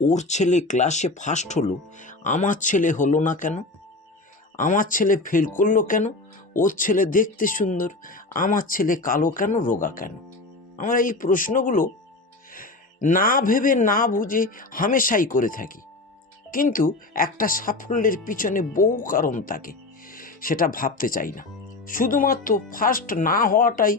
ওর ছেলে ক্লাসে ফার্স্ট হলো, আমার ছেলে হলো না কেন? আমার ছেলে ফেল করলো কেন? ওর ছেলে দেখতে সুন্দর, আমার ছেলে কালো কেন, রোগা কেন? আমরা এই প্রশ্নগুলো না ভেবে না বুঝে হামেশাই করে থাকি। কিন্তু একটা সাফল্যের পিছনে বহু কারণ থাকে, সেটা ভাবতে চাই না। শুধুমাত্র ফার্স্ট না হওয়াটাই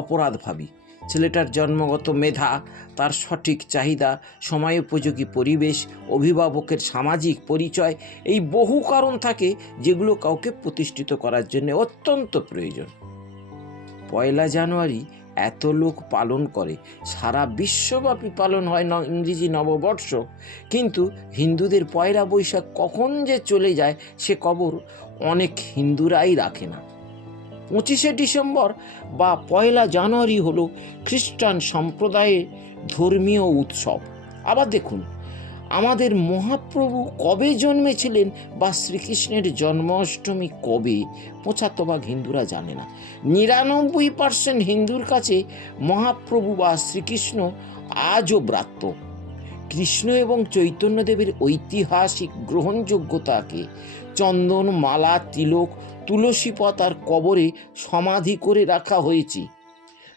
অপরাধ ভাবি। ছেলেটার জন্মগত মেধা, তার সঠিক চাহিদা, সময়োপযোগী পরিবেশ, অভিভাবকের সামাজিক পরিচয়, এই বহু কারণ থাকে যেগুলো কাউকে প্রতিষ্ঠিত করার জন্য অত্যন্ত প্রয়োজন। 1 জানুয়ারি এত লোক পালন করে, সারা বিশ্বব্যাপী পালন হয় ইংরেজি নববর্ষ, কিন্তু হিন্দুদের 1 বৈশাখ কখন যে চলে যায় সে খবর অনেক হিন্দুরাই রাখে না। 25শে ডিসেম্বর বা 1 জানুয়ারি হলো খ্রিস্টান সম্প্রদায়ের ধর্মীয় উৎসব। আবার দেখুন, আমাদের মহাপ্রভু কবে জন্মেছিলেন বা শ্রীকৃষ্ণের জন্মাষ্টমী কবে, 75% হিন্দুরা জানে না। 99% হিন্দুর কাছে মহাপ্রভু বা শ্রীকৃষ্ণ আজও ব্রাত্য। কৃষ্ণ এবং চৈতন্যদেবের ঐতিহাসিক গ্রহণযোগ্যতাকে চন্দন, মালা, তিলক, তুলসী পাতার কবরে সমাধি করে রাখা হয়েছে।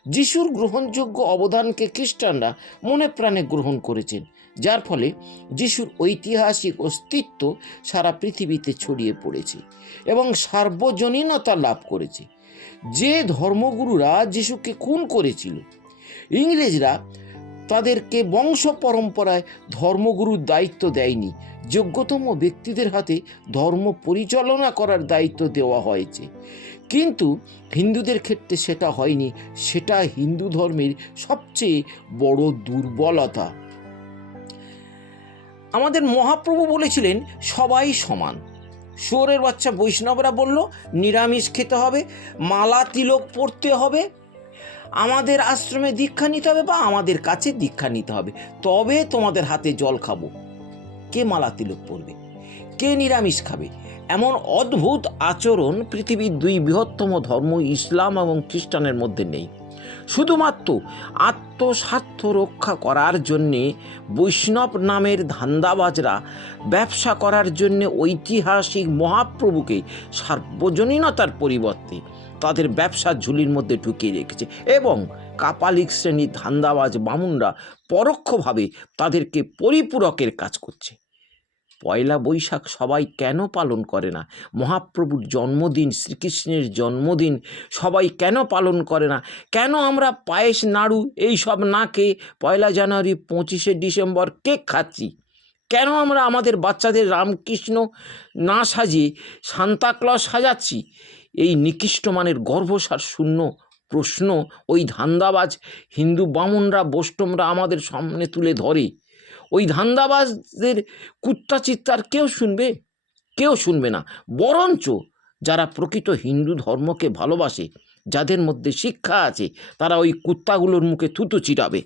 যিশুর গ্রহণযোগ্য অবদানকে খ্রিস্টানরা মনে প্রাণে গ্রহণ করেছেন, যার ফলে যিশুর ঐতিহাসিক অস্তিত্ব সারা পৃথিবীতে ছড়িয়ে পড়েছে এবং সার্বজনীনতা লাভ করেছে। যে ধর্মগুরুরা যিশুকে খুন করেছিল, ইংরেজরা তাদেরকে বংশ পরম্পরায় ধর্মগুরুর দায়িত্ব দেয়নি, যোগ্যতম ব্যক্তিদের হাতে ধর্ম পরিচালনা করার দায়িত্ব দেওয়া হয়েছে। কিন্তু হিন্দুদের ক্ষেত্রে সেটা হয়নি। সেটা হিন্দু ধর্মের সবচেয়ে বড় দুর্বলতা। আমাদের মহাপ্রভু বলেছিলেন সবাই সমান। শুয়োরের বাচ্চা বৈষ্ণবরা বলল নিরামিষ খেতে হবে, মালা তিলক পরতে হবে, আমাদের আশ্রমে দীক্ষা নিতে হবে বা আমাদের কাছে দীক্ষা নিতে হবে, তবে তোমাদের হাতে জল খাবো। কে মালা তিলক পরবে? কে নিরামিষ খাবে? এমন অদ্ভুত আচরণ পৃথিবীর 2 বৃহত্তম ধর্ম ইসলাম এবং খ্রিস্টানের মধ্যে নেই। শুধুমাত্র আত্মস্বার্থ রক্ষা করার জন্যে বৈষ্ণব নামের ধান্দাবাজরা ব্যবসা করার জন্যে ঐতিহাসিক মহাপ্রভুকে সার্বজনীনতার পরিবর্তে তাদের ব্যবসার ঝুলির মধ্যে ঢুকিয়ে রেখেছে এবং কাপালিক শ্রেণীর ধান্দাবাজ বামুনরা পরোক্ষভাবে তাদেরকে পরিপূরকের কাজ করছে। 1 বৈশাখ সবাই কেন পালন করে না? মহাপ্রভুর জন্মদিন, শ্রীকৃষ্ণের জন্মদিন সবাই কেন পালন করে না? কেন আমরা পায়েস, নাড়ু এইসব না খেয়ে 1 জানুয়ারি, 25শে ডিসেম্বর কেক খাচ্ছি? কেন আমরা আমাদের বাচ্চাদের রামকৃষ্ণ না সাজিয়ে সান্তাক্লজ সাজাচ্ছি? এই নিকৃষ্ট মানের গর্ভসার শূন্য প্রশ্ন ওই ধান্দাবাজ হিন্দু বামুনরা, বৈষ্ণবরা আমাদের সামনে তুলে ধরে। ওই ধান্দাবাজদের কুত্তা চিৎকার কেউ শুনবে? কেউ শুনবে না। বরঞ্চ যারা প্রকৃত হিন্দু ধর্মকে ভালোবাসে, যাদের মধ্যে শিক্ষা আছে, তারা ওই কুত্তাগুলোর মুখে থুতু চিরাবে।